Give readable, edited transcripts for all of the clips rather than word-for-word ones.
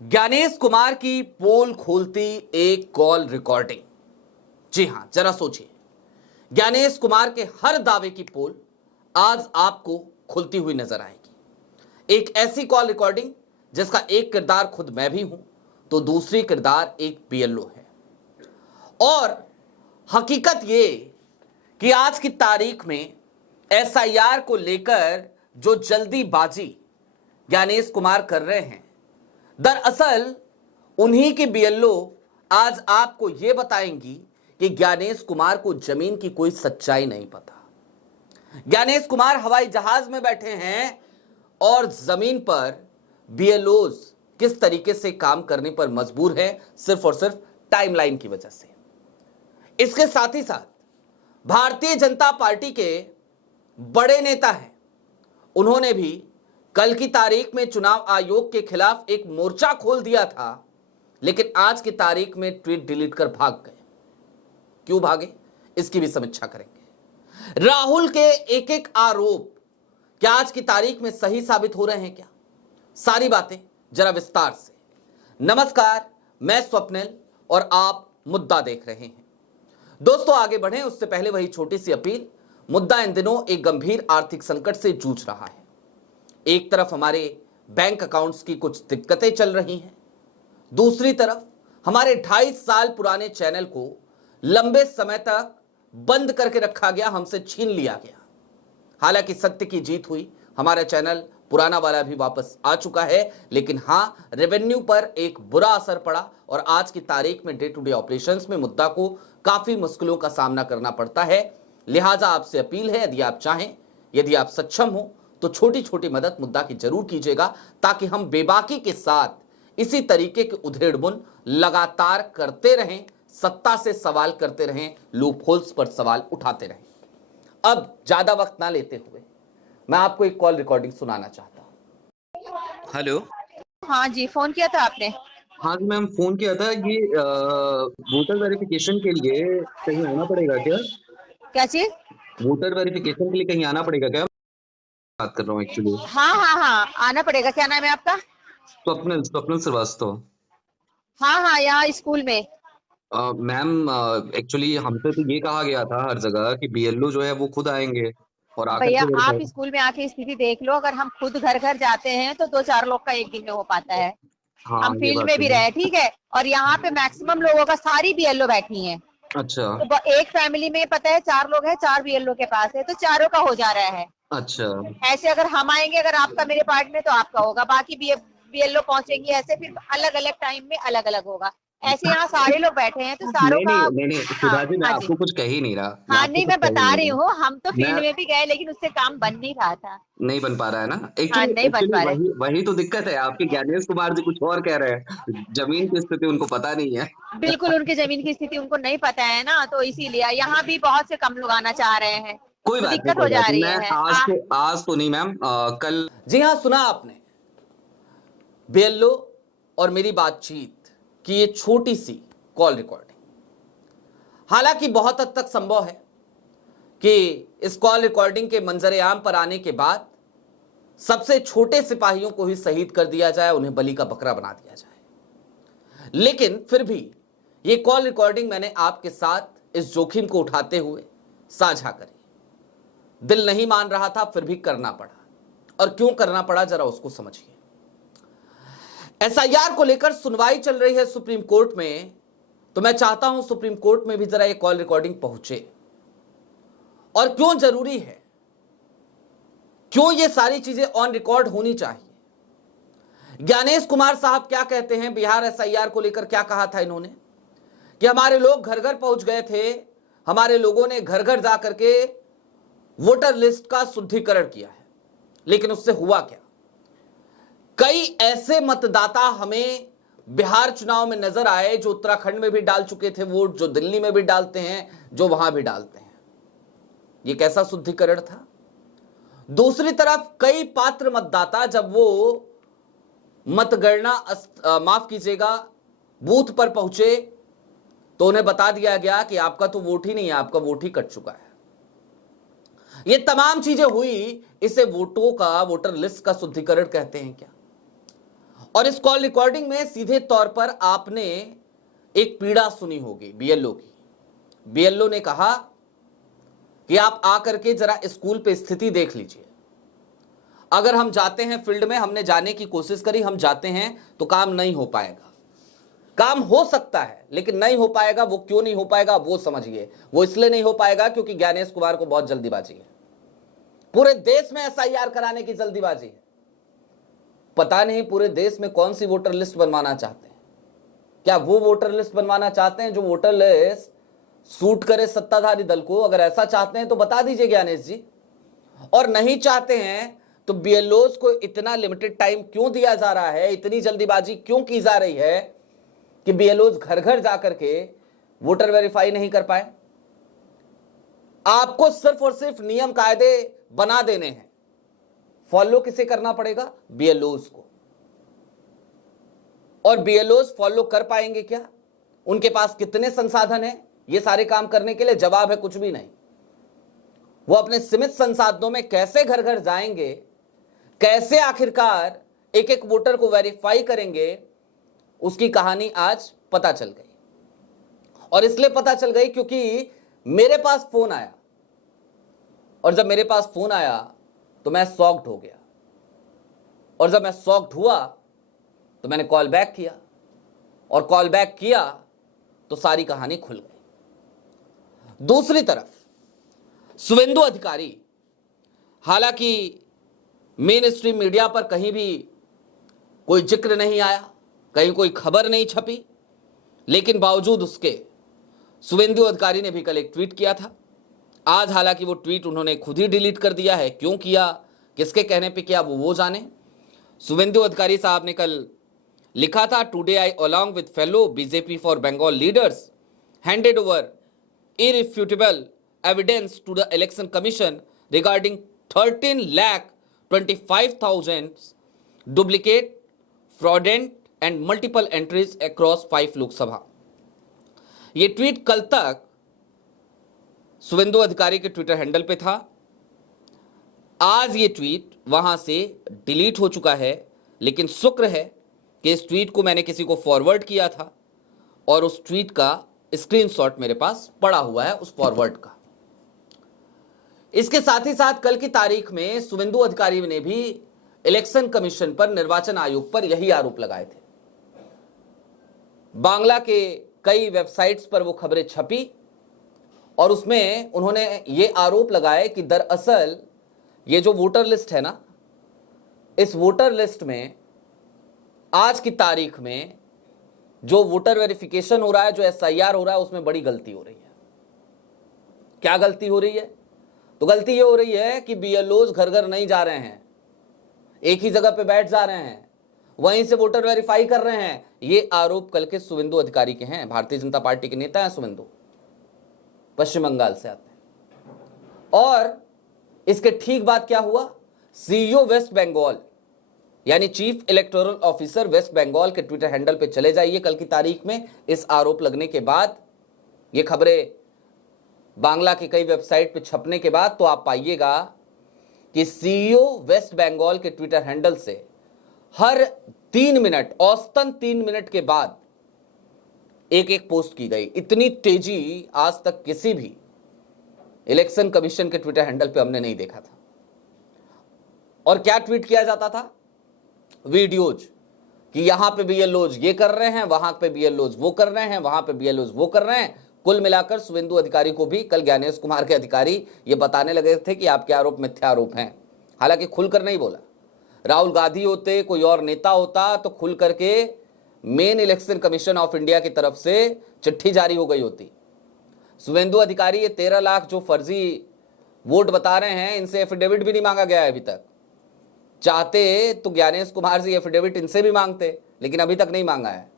ज्ञानेश कुमार की पोल खोलती एक कॉल रिकॉर्डिंग। जी हां, जरा सोचिए, ज्ञानेश कुमार के हर दावे की पोल आज आपको खुलती हुई नजर आएगी। एक ऐसी कॉल रिकॉर्डिंग जिसका एक किरदार खुद मैं भी हूं तो दूसरी किरदार एक बीएलओ है। और हकीकत ये कि आज की तारीख में एसआईआर को लेकर जो जल्दीबाजी ज्ञानेश कुमार कर रहे हैं, दरअसल उन्हीं के बीएलओ आज आपको यह बताएंगी कि ज्ञानेश कुमार को जमीन की कोई सच्चाई नहीं पता। ज्ञानेश कुमार हवाई जहाज में बैठे हैं और जमीन पर बीएलओज किस तरीके से काम करने पर मजबूर है, सिर्फ और सिर्फ टाइमलाइन की वजह से। इसके साथ ही साथ भारतीय जनता पार्टी के बड़े नेता हैं, उन्होंने भी कल की तारीख में चुनाव आयोग के खिलाफ एक मोर्चा खोल दिया था, लेकिन आज की तारीख में ट्वीट डिलीट कर भाग गए। क्यों भागे, इसकी भी समीक्षा करेंगे। राहुल के एक एक आरोप क्या आज की तारीख में सही साबित हो रहे हैं क्या? सारी बातें जरा विस्तार से। नमस्कार, मैं स्वप्निल और आप मुद्दा देख रहे हैं। दोस्तों, आगे बढ़ें उससे पहले वही छोटी सी अपील। मुद्दा इन दिनों एक गंभीर आर्थिक संकट से जूझ रहा है। एक तरफ हमारे बैंक अकाउंट्स की कुछ दिक्कतें चल रही हैं, दूसरी तरफ हमारे 2.5 साल पुराने चैनल को लंबे समय तक बंद करके रखा गया, हमसे छीन लिया गया। हालांकि सत्य की जीत हुई, हमारा चैनल पुराना वाला भी वापस आ चुका है, लेकिन हां, रेवेन्यू पर एक बुरा असर पड़ा और आज की तारीख में डे टू डे ऑपरेशंस में मुद्दा को काफी मुश्किलों का सामना करना पड़ता है। लिहाजा आपसे अपील है, यदि आप चाहें, यदि आप सक्षम हो तो छोटी छोटी मदद मुद्दा की जरूर कीजिएगा, ताकि हम बेबाकी के साथ इसी तरीके के उधेड़बुन लगातार करते रहें, सत्ता से सवाल करते रहें, लूप होल्स पर सवाल उठाते रहें। अब ज्यादा वक्त ना लेते हुए मैं आपको एक कॉल रिकॉर्डिंग सुनाना चाहता हूं। हेलो। हाँ जी, फोन किया था आपने? हाँ जी मैम, फोन किया था। ये वोटर वेरिफिकेशन के लिए कहीं आना पड़ेगा क्या? क्या चीज? वोटर वेरिफिकेशन के लिए कहीं आना पड़ेगा क्या? बात कर रहा हूँ एक्चुअली। हाँ, आना पड़ेगा। क्या नाम है आपका? स्वप्निल स्वप्निल श्रीवास्तव। हाँ, यहाँ स्कूल में। मैम, एक्चुअली हमसे तो ये कहा गया था हर जगह कि बीएलओ जो है वो खुद आएंगे और आकर भैया, के आप वेरीफाई। स्कूल में आके स्थिति देख लो। अगर हम खुद घर घर जाते हैं तो 2-4 लोग का एक दिन में हो पाता है। हाँ, हम ये फील्ड बात में तो भी है। रहे, ठीक है, और यहाँ पे मैक्सिमम लोगों का सारी बीएलओ बैठी हैं। अच्छा तो एक फैमिली में पता है 4 लोग हैं, 4 बीएलओ के पास है, तो चारों का हो जा रहा है। अच्छा ऐसे अगर हम आएंगे, अगर आपका मेरे पार्ट में, तो आपका होगा, बाकी बीएलओ पहुंचेंगे, ऐसे फिर अलग अलग टाइम में अलग अलग होगा। ऐसे यहाँ सारे लोग बैठे हैं तो सारों नहीं का। नहीं नहीं नहीं, हाँ सुधा जी, मैं हाँ जी। आपको कुछ कह ही नहीं रहा। हाँ नहीं, मैं बता रही हूँ, हम तो मैं फील्ड में भी गए लेकिन उससे काम बन नहीं रहा था। नहीं बन पा रहा है ना। हाँ, एक्चुअली नहीं बन एक्चुअली पा रहे। वही वही तो दिक्कत है। आपके ज्ञानेश कुमार जी कुछ और कह रहे हैं, जमीन की स्थिति उनको पता नहीं है। बिल्कुल, उनकी जमीन की स्थिति उनको नहीं पता है ना, तो इसीलिए यहाँ भी बहुत से कम लोग आना चाह रहे हैं, कोई तो बात नहीं, दिक्कत कोई हो जा बात नहीं। रही मैं है। आज तो नहीं मैम, कल। जी हां, सुना आपने बीएलओ और मेरी बातचीत की ये छोटी सी कॉल रिकॉर्डिंग। हालांकि बहुत हद तक संभव है कि इस कॉल रिकॉर्डिंग के मंजरे आम पर आने के बाद सबसे छोटे सिपाहियों को ही शहीद कर दिया जाए, उन्हें बलि का बकरा बना दिया जाए। लेकिन फिर भी ये कॉल रिकॉर्डिंग मैंने आपके साथ इस जोखिम को उठाते हुए साझा करी। दिल नहीं मान रहा था, फिर भी करना पड़ा। और क्यों करना पड़ा, जरा उसको समझिए। एसआईआर को लेकर सुनवाई चल रही है सुप्रीम कोर्ट में, तो मैं चाहता हूं सुप्रीम कोर्ट में भी जरा ये कॉल रिकॉर्डिंग पहुंचे। और क्यों जरूरी है, क्यों ये सारी चीजें ऑन रिकॉर्ड होनी चाहिए। ज्ञानेश कुमार साहब क्या कहते हैं, बिहार एसआईआर को लेकर क्या कहा था इन्होंने कि हमारे लोग घर घर पहुंच गए थे, हमारे लोगों ने घर घर जाकर के वोटर लिस्ट का शुद्धिकरण किया है, लेकिन उससे हुआ क्या। कई ऐसे मतदाता हमें बिहार चुनाव में नजर आए जो उत्तराखंड में भी डाल चुके थे वोट, जो दिल्ली में भी डालते हैं, जो वहां भी डालते हैं। ये कैसा शुद्धिकरण था। दूसरी तरफ कई पात्र मतदाता जब वो मतगणना माफ कीजिएगा बूथ पर पहुंचे तो उन्हें बता दिया गया कि आपका तो वोट ही नहीं है, आपका वोट ही कट चुका है। ये तमाम चीजें हुई, इसे वोटों का, वोटर लिस्ट का शुद्धिकरण कहते हैं क्या। और इस कॉल रिकॉर्डिंग में सीधे तौर पर आपने एक पीड़ा सुनी होगी बीएलओ की। बीएलओ ने कहा कि आप आकर के जरा स्कूल पे स्थिति देख लीजिए, अगर हम जाते हैं फील्ड में, हमने जाने की कोशिश करी, हम जाते हैं तो काम नहीं हो पाएगा। काम हो सकता है लेकिन नहीं हो पाएगा। वो क्यों नहीं हो पाएगा वो समझिए। वो इसलिए नहीं हो पाएगा क्योंकि ज्ञानेश कुमार को बहुत जल्दीबाजी है, पूरे देश में एसआईआर कराने की जल्दीबाजी है। पता नहीं पूरे देश में कौन सी वोटर लिस्ट बनवाना चाहते हैं। क्या वो वोटर लिस्ट बनवाना चाहते हैं जो वोटर लिस्ट सूट करे सत्ताधारी दल को? अगर ऐसा चाहते हैं तो बता दीजिए ज्ञानेश जी। और नहीं चाहते हैं तो बीएलओज को इतना लिमिटेड टाइम क्यों दिया जा रहा है, इतनी जल्दीबाजी क्यों की जा रही है कि बीएलओज घर घर जाकर के वोटर वेरीफाई नहीं कर पाए? आपको सिर्फ और सिर्फ नियम कायदे बना देने हैं। फॉलो किसे करना पड़ेगा? बीएलओज को। और बीएलओज फॉलो कर पाएंगे क्या? उनके पास कितने संसाधन हैं ये सारे काम करने के लिए? जवाब है कुछ भी नहीं। वो अपने सीमित संसाधनों में कैसे घर घर जाएंगे, कैसे आखिरकार एक एक वोटर को वेरीफाई करेंगे, उसकी कहानी आज पता चल गई। और इसलिए पता चल गई क्योंकि मेरे पास फोन आया, और जब मेरे पास फोन आया तो मैं शॉक्ड हो गया, और जब मैं शॉक्ड हुआ तो मैंने कॉल बैक किया, और कॉल बैक किया तो सारी कहानी खुल गई। दूसरी तरफ शुवेंदु अधिकारी, हालांकि मेन स्ट्रीम मीडिया पर कहीं भी कोई जिक्र नहीं आया, कहीं कोई खबर नहीं छपी, लेकिन बावजूद उसके शुवेंदु अधिकारी ने भी कल एक ट्वीट किया था। आज हालांकि वो ट्वीट उन्होंने खुद ही डिलीट कर दिया है। क्यों किया, किसके कहने पे किया, वो जाने। शुवेंदु अधिकारी साहब ने कल लिखा था, today I along with fellow BJP for Bengal leaders handed over irrefutable evidence to the election commission regarding 13,25,000 duplicate, fraudulent and multiple entries across 5 Lok Sabha. ये ट्वीट कल तक शुवेंदु अधिकारी के ट्विटर हैंडल पे था। आज ये ट्वीट वहां से डिलीट हो चुका है, लेकिन शुक्र है कि इस ट्वीट को मैंने किसी को फॉरवर्ड किया था और उस ट्वीट का स्क्रीनशॉट मेरे पास पड़ा हुआ है, उस फॉरवर्ड का। इसके साथ ही साथ कल की तारीख में शुवेंदु अधिकारी ने भी इलेक्शन कमीशन पर, निर्वाचन आयोग पर यही आरोप लगाए थे। बांग्ला के कई वेबसाइट्स पर वो खबरें छपी और उसमें उन्होंने ये आरोप लगाए कि दरअसल ये जो वोटर लिस्ट है ना, इस वोटर लिस्ट में आज की तारीख में जो वोटर वेरिफिकेशन हो रहा है, जो एसआईआर हो रहा है, उसमें बड़ी गलती हो रही है। क्या गलती हो रही है? तो गलती ये हो रही है कि बीएलओज घर घर नहीं जा रहे हैं, एक ही जगह पे बैठ जा रहे हैं, वहीं से वोटर वेरीफाई कर रहे हैं। ये आरोप कल के शुवेंदु अधिकारी के हैं। भारतीय जनता पार्टी के नेता हैं शुवेंदु, पश्चिम बंगाल से आते हैं। और इसके ठीक बाद क्या हुआ, सीईओ वेस्ट बंगाल यानी chief electoral officer West Bengal के ट्विटर हैंडल पे चले जाइए कल की तारीख में। इस आरोप लगने के बाद, ये खबरें बांग्ला की कई वेबसाइट पे छपने के बाद, तो आप पाइएगा कि सीईओ वेस्ट बंगाल के ट्विटर हैंडल से हर 3 मिनट, औसतन 3 मिनट के बाद एक एक पोस्ट की गई। इतनी तेजी आज तक किसी भी इलेक्शन कमीशन के ट्विटर हैंडल पे हमने नहीं देखा था। और क्या ट्वीट किया जाता था? वीडियोज कि यहां पे बीएलओज ये कर रहे हैं, वहां पे बीएलओज वो कर रहे हैं, वहां पे बीएलओज वो कर रहे हैं। कुल मिलाकर शुवेंदु अधिकारी को भी कल ज्ञानेश कुमार के अधिकारी ये बताने लगे थे कि आपके आरोप मिथ्या आरोप हैं। हालांकि खुलकर नहीं बोला। राहुल गांधी होते, कोई और नेता होता तो खुल करके main election commission of India की तरफ से चिट्ठी जारी हो गई होती। शुवेंदु अधिकारी ये 13 लाख जो फर्जी वोट बता रहे हैं, इनसे एफिडेविट भी नहीं मांगा गया है अभी तक। चाहते तो ज्ञानेश कुमार जी एफिडेविट इनसे भी मांगते, लेकिन अभी तक नहीं मांगा है।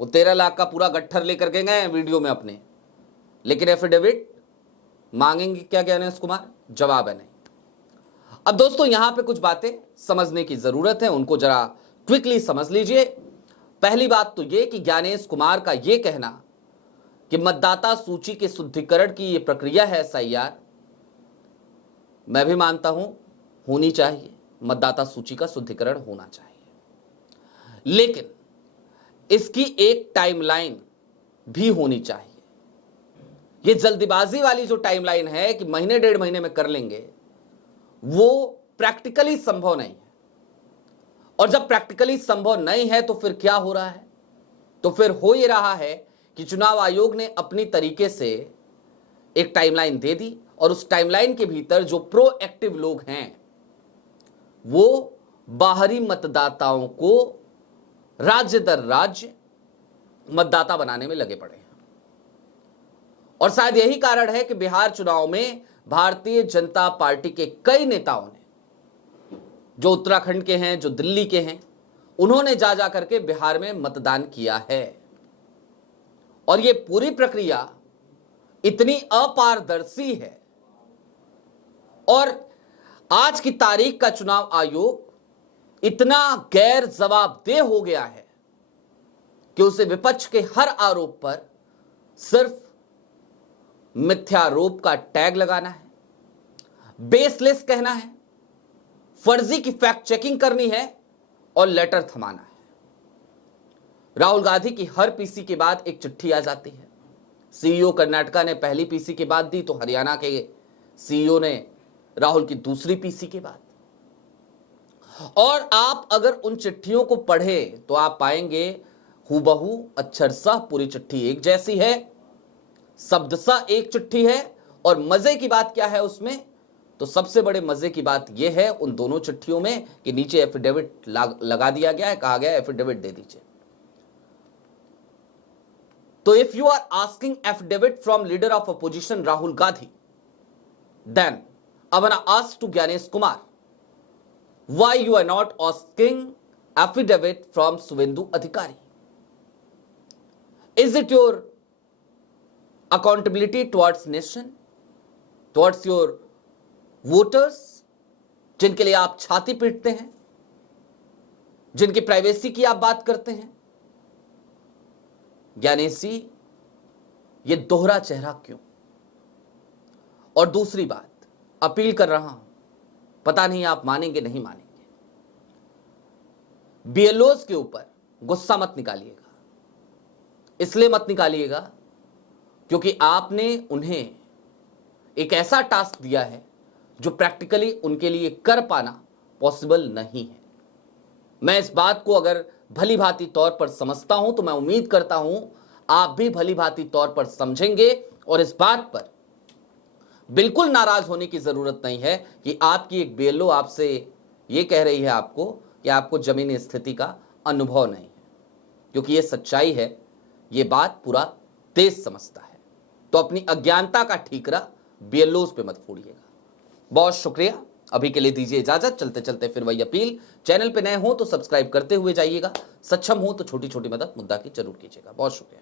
वो 13 लाख का पूरा गट्ठर लेकर के गए हैं वीडियो में अपने, लेकिन एफिडेविट मांगेंगे क्या ज्ञानेश कुमार? जवाब है नहीं। अब दोस्तों यहां पे कुछ बातें समझने की जरूरत है, उनको जरा क्विकली समझ लीजिए। पहली बात तो ये कि ज्ञानेश कुमार का ये कहना कि मतदाता सूची के शुद्धिकरण की ये प्रक्रिया है एसआईआर, मैं भी मानता हूं होनी चाहिए। मतदाता सूची का शुद्धिकरण होना चाहिए, लेकिन इसकी एक टाइमलाइन भी होनी चाहिए। ये जल्दीबाजी वाली जो टाइमलाइन है कि महीने 1.5 महीने में कर लेंगे, वो प्रैक्टिकली संभव नहीं है। और जब प्रैक्टिकली संभव नहीं है तो फिर क्या हो रहा है? तो फिर हो ये रहा है कि चुनाव आयोग ने अपनी तरीके से एक टाइमलाइन दे दी और उस टाइमलाइन के भीतर जो प्रोएक्टिव लोग हैं वो बाहरी मतदाताओं को राज्य दर राज्य मतदाता बनाने में लगे पड़े हैं। और शायद यही कारण है कि बिहार चुनाव में भारतीय जनता पार्टी के कई नेताओं ने, जो उत्तराखंड के हैं, जो दिल्ली के हैं, उन्होंने जा करके बिहार में मतदान किया है। और ये पूरी प्रक्रिया इतनी अपारदर्शी है और आज की तारीख का चुनाव आयोग इतना गैर जवाबदेह हो गया है कि उसे विपक्ष के हर आरोप पर सिर्फ मिथ्यारोप का टैग लगाना है, बेसलेस कहना है, फर्जी की फैक्ट चेकिंग करनी है और लेटर थमाना है। राहुल गांधी की हर पीसी के बाद एक चिट्ठी आ जाती है। सीईओ कर्नाटका ने पहली पीसी के बाद दी तो हरियाणा के सीईओ ने राहुल की दूसरी पीसी के बाद। और आप अगर उन चिट्ठियों को पढ़ें तो आप पाएंगे हूबहू अक्षरशः पूरी चिट्ठी एक जैसी है, शब्दशः एक चिट्ठी है। और मजे की बात क्या है उसमें? तो सबसे बड़े मजे की बात यह है उन दोनों चिट्ठियों में कि नीचे एफिडेविट लगा दिया गया है, कहा गया एफिडेविट दे दीजिए। तो if you are asking affidavit from leader of opposition Rahul Gandhi, then I want to ask to Gyanesh Kumar, why you are not asking affidavit from Suvendu Adhikari? Is it your accountability towards nation, towards your voters, जिनके लिए आप छाती पीटते हैं, जिनकी privacy की आप बात करते हैं? ज्ञानेश जी, ये दोहरा चेहरा क्यों? और दूसरी बात, अपील कर रहा हूं, पता नहीं आप मानेंगे नहीं मानेंगे, बीएलओज के ऊपर गुस्सा मत निकालिएगा। इसलिए मत निकालिएगा क्योंकि आपने उन्हें एक ऐसा टास्क दिया है जो प्रैक्टिकली उनके लिए कर पाना पॉसिबल नहीं है। मैं इस बात को अगर भली भांति तौर पर समझता हूं तो मैं उम्मीद करता हूं आप भी भली भांति तौर पर समझेंगे और इस बात पर बिल्कुल नाराज होने की जरूरत नहीं है कि आपकी एक बीएलओ आपसे यह कह रही है आपको कि आपको जमीनी स्थिति का अनुभव नहीं है, क्योंकि यह सच्चाई है। यह बात पूरा देश समझता है। तो अपनी अज्ञानता का ठीकरा बीएलओज पे मत फोड़िएगा। बहुत शुक्रिया, अभी के लिए दीजिए इजाजत। चलते चलते फिर वही अपील, चैनल पे नए हो तो सब्सक्राइब करते हुए जाइएगा, सक्षम हो तो छोटी छोटी मदद मुद्दा की जरूर कीजिएगा। बहुत शुक्रिया।